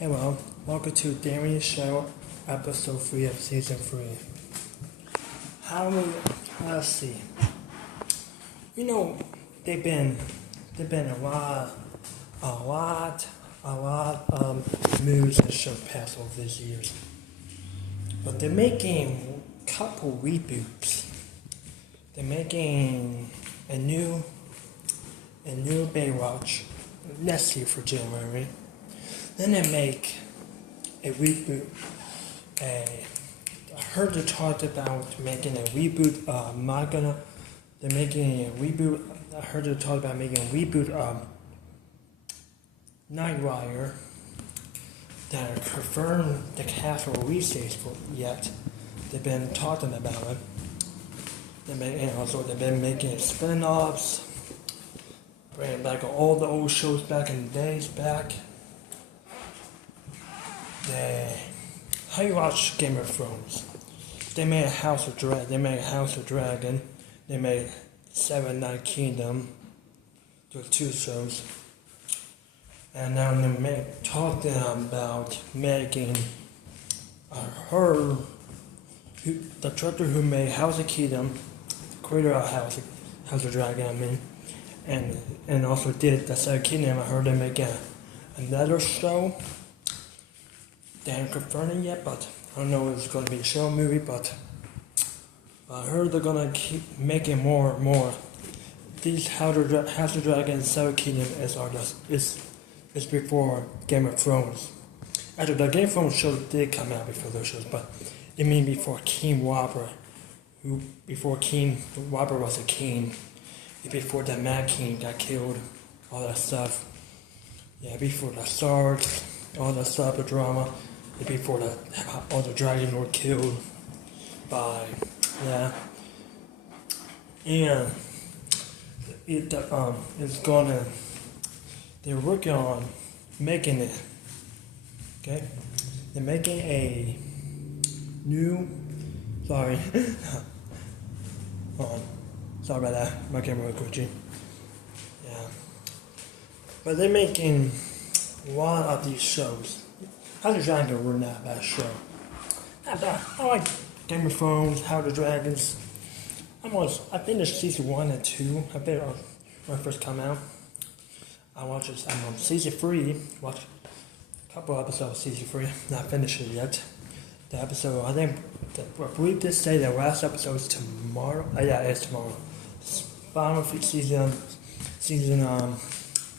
Hello, welcome to Darion's show, episode 3 of season 3. Let's see. You know, they've been a lot of movies and shows past over these years. But they're making a couple reboots. They're making a new Baywatch next year for January. Then they make a reboot. I heard they talked about making a reboot. They're making a reboot. I heard they talked about making a reboot of Night Rider. That are confirmed the cast will release yet. They've been talking about it. They've been making spin-offs, bringing back all the old shows back in the days back. How you watch Game of Thrones? They made a House of Dragon. They made Seven Night Kingdom. There were 2 shows. And now they're talking about making the director who made House of Kingdom, the creator of House of Dragon, and also did the Seven Kingdom. I heard they're making another show. They haven't confirmed it yet, but I don't know if it's going to be a show or movie, but I heard they're going to keep making more and more. These House of Dragon and Seven Kingdom is before Game of Thrones. Actually, the Game of Thrones show did come out before those shows, but it means before King Robert, before King Robert was a king, before the Mad King got killed, all that stuff. Yeah, before the swords, all that stuff, the drama. Before all the dragons were killed by, and they're working on making it, okay? They're making a new, sorry about that, my camera was glitchy, but they're making a lot of these shows. House of Dragons were not a bad show. Not bad. I like Game of Thrones, House of Dragons. I finished season 1 and 2. I bet when it first came out. I watched it. I'm on season 3. Watched a couple episodes of season 3. Not finished it yet. The episode, I believe this day the last episode is tomorrow. It's tomorrow. Final season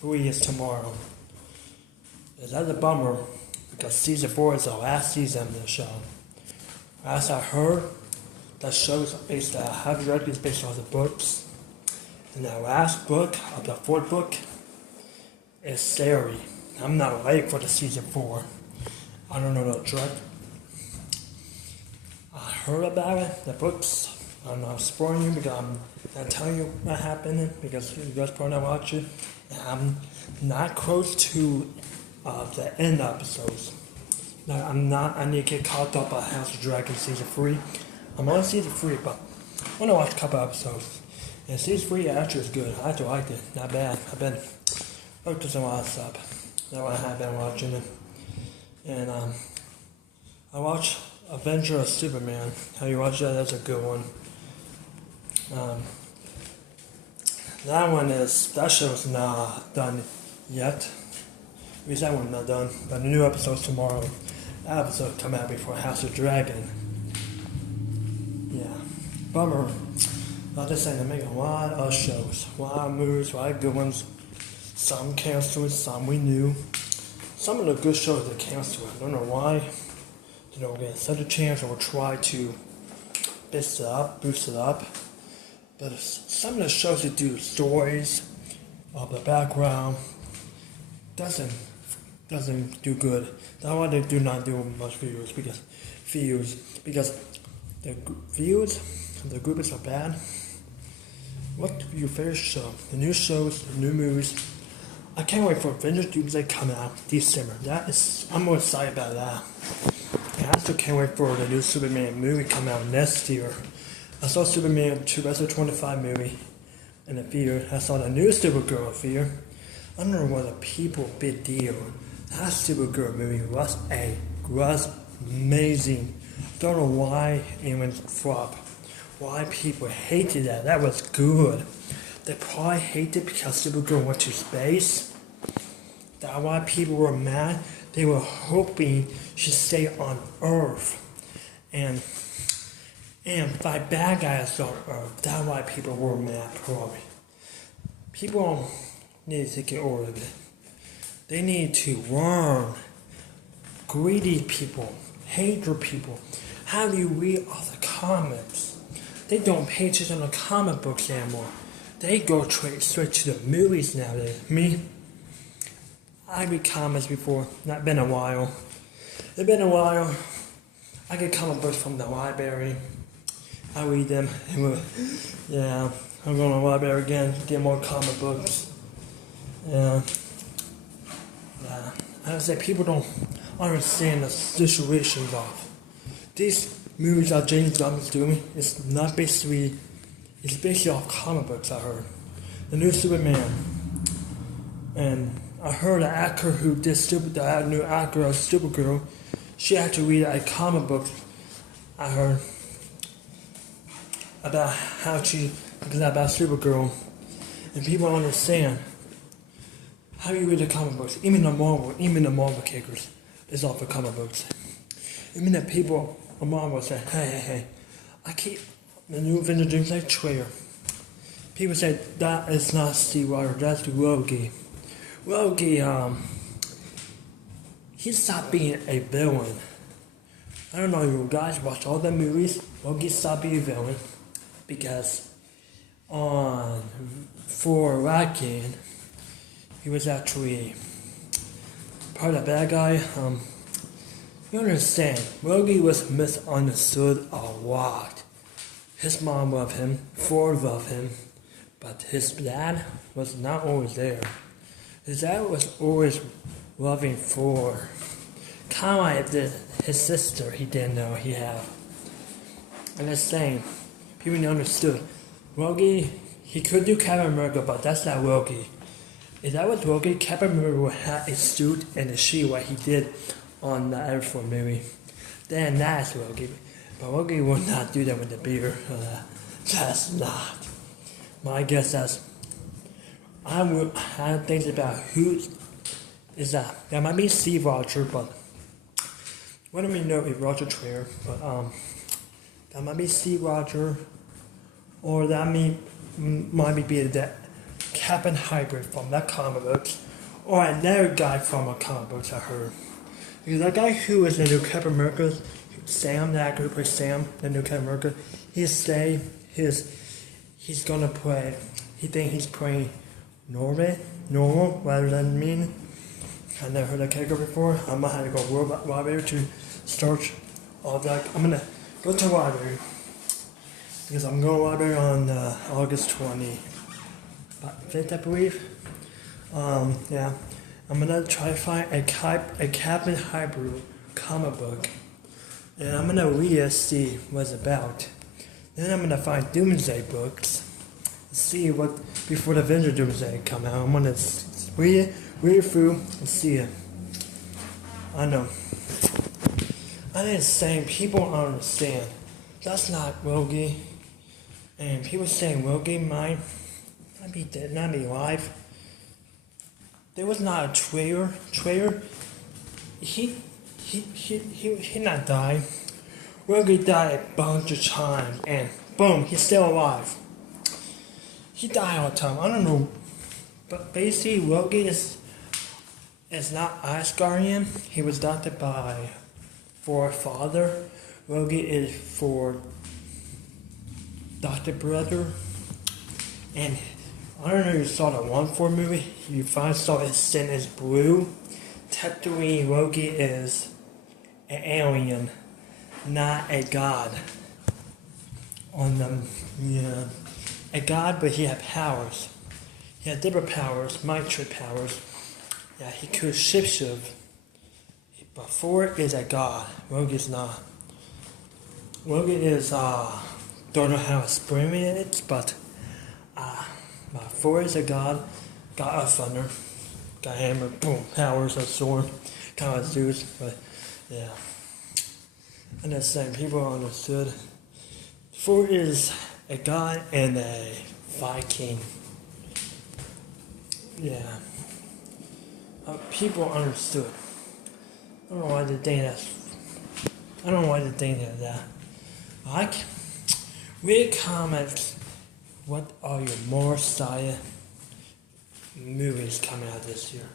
3 is tomorrow. That's a bummer. Because season 4 is the last season of the show. As I heard, the show is based on House of Dragon is based on the books. And the last book of the 4th book is scary. I'm not ready for the season 4. I don't know the director. I heard about it, the books. I'm not spoiling you because I'm not telling you what happened because you guys probably not watch it. And I'm not close to the end episodes. Now, I need to get caught up on House of Dragon season 3. I'm on season 3, but I want to watch a couple episodes. And season 3 actually is good. I actually liked it. Not bad. I've been focusing on a lot of stuff. That's why I have been watching it. And I watched Avenger of Superman. How you watch that? That's a good one. That show's not done yet. At least that one's not done, but the new episode's tomorrow. That episode come out before House of Dragon. Yeah, bummer. Like I said, they're making a lot of shows, a lot of movies, a lot of good ones. Some canceled, some we knew. Some of the good shows they canceled. I don't know why. They don't get such a chance or try to boost it up. But some of the shows that do stories of the background doesn't do good. That's why they do not do much views because the views, the groups are bad. What your favorite show? The new shows, the new movies. I can't wait for Avengers Doomsday coming out December. I'm more excited about that. And I still can't wait for the new Superman movie coming out next year. I saw Superman 2025 movie in the theater. I saw the new Supergirl theater. I don't know what a big deal That Supergirl movie was amazing. Don't know why it went flop. Why people hated that. That was good. They probably hated it because Supergirl went to space. That's why people were mad. They were hoping she'd stay on Earth and fight bad guys on Earth. That's why people were mad, probably. People need to get over it. They need to learn. Greedy people, hater people. How do you read all the comics? They don't pay attention to comic books anymore. They go straight to the movies nowadays. Me, I read comics before. Not been a while. It's been a while. I get comic books from the library. I read them. Yeah, I'm going to the library again. Get more comic books. Yeah. I would say people don't understand the situations of these movies that James Gunn is doing. It's basically off comic books. I heard the new Superman, and I heard the actor who did the new actor of Supergirl. She had to read a comic book. I heard about about Supergirl, and people don't understand. How do you read the comic books? Even the Marvel characters is off the comic books. Even the people on Marvel say, hey, I keep the new Avengers Doomsday trailer. People say that is not Steve Rogers, that's Rogie. Rogie, he stopped being a villain. I don't know if you guys watch all the movies. Rogie stopped being a villain because for Racking, he was actually part of the bad guy. You understand, Rogie was misunderstood a lot. His mom loved him, Ford loved him, but his dad was not always there. His dad was always loving Ford. Kind of like his sister he didn't know he had. And the same, people understood. Rogie, he could do Captain America, but that's not Rogie. If that was Rogie, Captain America would have a suit and a shield like he did on the Air Force movie. Then that's Rogie. But Rogie would not do that with the beard. That's not. My guess I think about who is that. That might be Steve Rogers, but what do we know if Roger Traer? But that might be Steve Rogers, or that might be that Captain Hybrid from that comic books, or another guy from a comic books I heard. Because that guy who is the new Captain America, Sam, the actor who plays Sam, the new Captain America, he's gonna play. He thinks he's playing normal rather than mean. I never heard that character before. I might have to go library to search all that. I'm gonna go to the library because I'm going to the library on August 25th, I believe. Yeah, I'm gonna try to find a Captain Hybrid comic book, and I'm gonna read it, see what it's about. Then I'm gonna find Doomsday books, see what before the Avengers Doomsday come out. I'm gonna read it through and see it. I know. I think it's saying people don't understand. That's not Rogie, and people saying Rogie might be dead, not be alive. There was not a trailer. He not died. Rogie died a bunch of times, and boom, he's still alive. He died all the time. I don't know, but basically, Rogie is not Asgardian. He was adopted for a father. Rogie is for Dr. Brother, and I don't know if you saw the 1-4 movie. You finally saw his skin is blue. Technically, Rogie is an alien, not a god. A god, but he had powers. He had different powers, magic powers. Yeah, he could shapeshift. But Ford is a god. Rogie is not. Rogie is don't know how to explain it, but Ford is a god of thunder, got hammer, boom, powers of sword, kind of Zeus, but yeah. And the same people understood. Thor is a god and a Viking. Yeah. People understood. I don't know why they think that. I don't know why they think that. Like, read comments. What are your more sci movies coming out this year?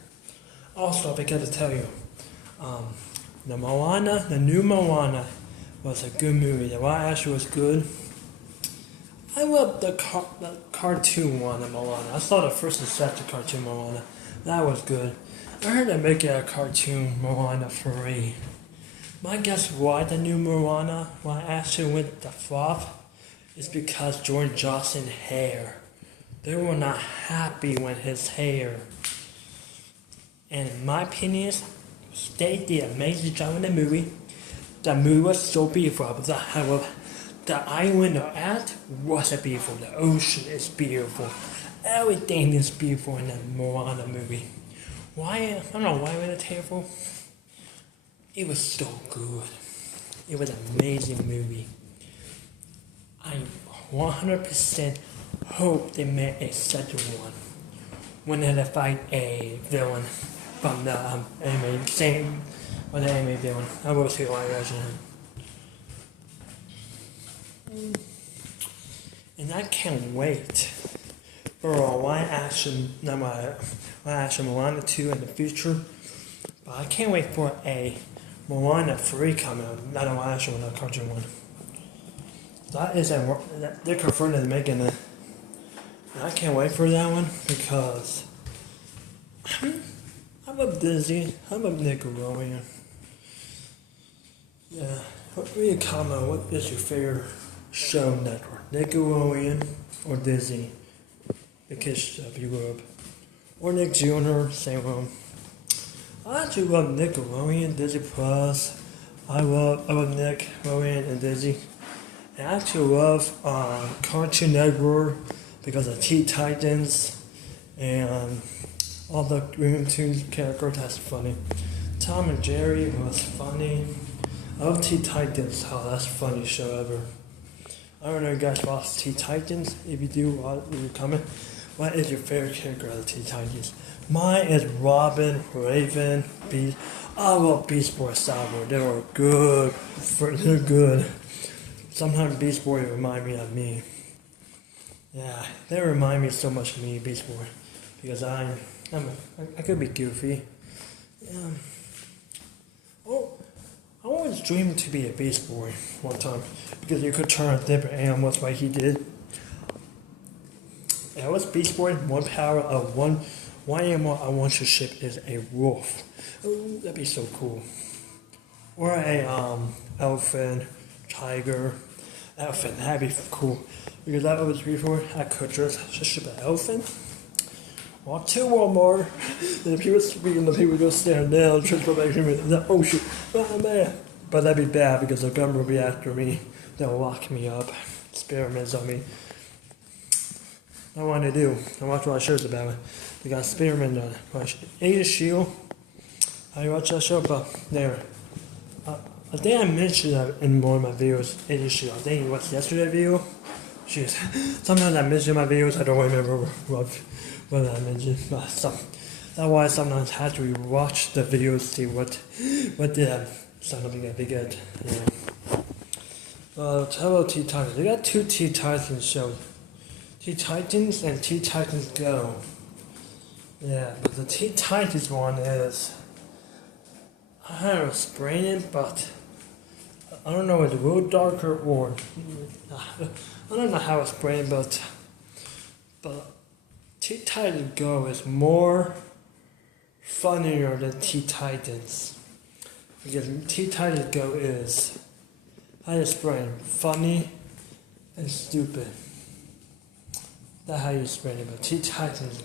Also, I got to tell you, the new Moana, was a good movie. The live action was good. I love the cartoon one of Moana. I saw the first and second cartoon Moana. That was good. I heard they're making a cartoon Moana 3. My guess why the new Moana live action went the flop is because Jordan Johnson's hair. They were not happy with his hair. And in my opinion, they did an amazing job in the movie. The movie was so beautiful. The island they're at wasn't beautiful. The ocean is beautiful. Everything is beautiful in the Moana movie. Why? I don't know why it was terrible. It was so good. It was an amazing movie. I 100% hope they made a second one. When they fight a villain from the anime, same with the anime villain. I will see why version. And I can't wait for a live action Moana 2 in the future. But I can't wait for a Moana 3 coming out, not a live action one, a cartoon one. They're confirmed they're making it. And I can't wait for that one because I love Disney. I love Nickelodeon. Yeah. Read a comment. What is your favorite show network? Nickelodeon or Disney? Because of you grew up. Or Nick Jr. Same one. I actually love Nickelodeon, Disney Plus. I love Nickelodeon and Disney. And I actually love Cartoon Network because of Teen Titans and all the Looney Tunes characters. That's funny. Tom and Jerry was funny. I love Teen Titans. Oh, that's the funniest show ever. I don't know if you guys watch Teen Titans. If you do, leave a comment. What is your favorite character of the Teen Titans? Mine is Robin, Raven, Beast. I love Beast Boy Salvador. They were good. They're good. Sometimes Beast Boy remind me of me. Yeah, they remind me so much of me, Beast Boy, because I could be goofy. Yeah. Oh, I always dreamed to be a Beast Boy one time because you could turn on different animals like he did. And I was Beast Boy. One power of one animal I want to ship is a wolf. Oh, that'd be so cool. Or a elephant, tiger. Elephant, that'd be cool. Because that was before I could just ship an elephant. Or two or more. And if people speaking, the people just stand down, transformation, oh shoot, oh man. But that'd be bad because the gun will be after me. They'll lock me up. Experiments on me. I want to do. I watch a lot of shows about it. They got experiment on it. Agent Shield. I watch that show, but there. I think I mentioned that in one of my videos. Agent Shield. I think it was yesterday's video. Jeez. Sometimes I mention my videos. I don't remember what I mentioned. But that's why I sometimes have to rewatch the videos to see what did something that they get. Yeah. How about Teen Titans? They got two Teen Titans shows. Teen Titans and Teen Titans Go. Yeah, but the Teen Titans one is, I don't know, explain it, but I don't know, it's a little darker or, I don't know how to explain it, but Teen Titans Go is more funnier than Teen Titans. Because Teen Titans Go is, how to explain, funny and stupid. That's how you explain it, but Teen Titans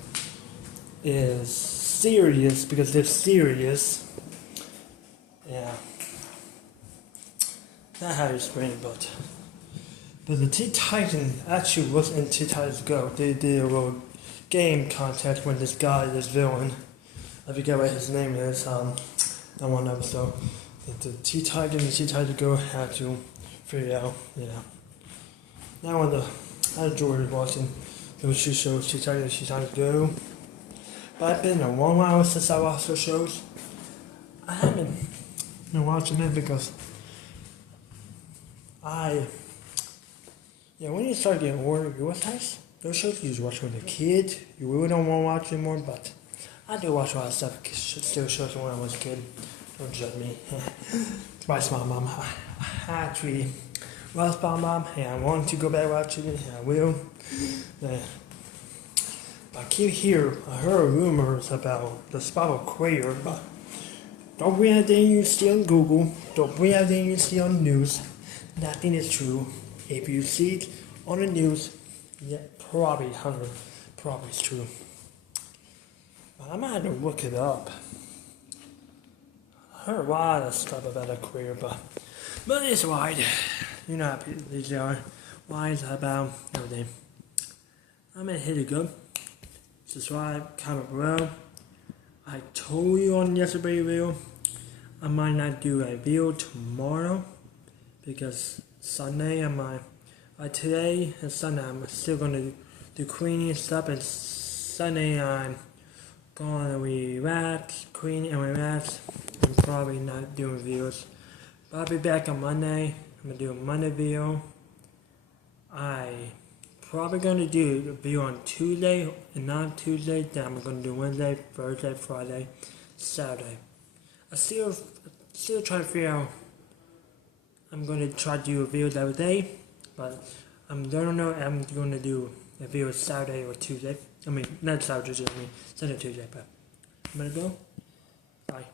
is serious because they're serious. Yeah. That's how you explain it, but the Teen Titans actually was in Teen Titans Go. They did a little game contest when this villain, I forget what his name is. That one episode, the Tea Tiger and the Tea Tiger Girl had to figure it out. Yeah. Now I enjoyed watching those two shows, Tea Tiger and Tea Tiger Girl. But it's been a long while since I watched those shows. I haven't been watching it because when you start getting older, you realize those shows you used to watch when you're a kid, you really don't want to watch anymore, but I do watch a lot of stuff, still shows when I was a kid. Don't judge me. Twice my mom. I actually lost my mom, and I want to go back watching it, and I will. But I heard rumors about the spiral crater, but don't bring anything you see on Google, don't bring anything you see on the news. Nothing is true. If you see it on the news, yeah, probably it's true. But I might have to look it up. I heard a lot of stuff about a crater, but it's wide. You know how these are. Wide about everything. I'm gonna hit it good. Subscribe, comment below. I told you on yesterday's video, I might not do a video tomorrow because Sunday today and Sunday I'm still gonna do cleaning and stuff, and Sunday I'm gonna relax, clean and relax. I'm probably not doing videos, but I'll be back on Monday. I'm gonna do a Monday video. I probably gonna do a video on Tuesday, and not Tuesday. Then I'm gonna do Wednesday, Thursday, Friday, Saturday. I still trying to figure out. I'm gonna try to do a video every day, but I don't know if I'm gonna do a video Saturday or Tuesday. I mean, not Saturday, Sunday, Tuesday, but I'm gonna go. Bye.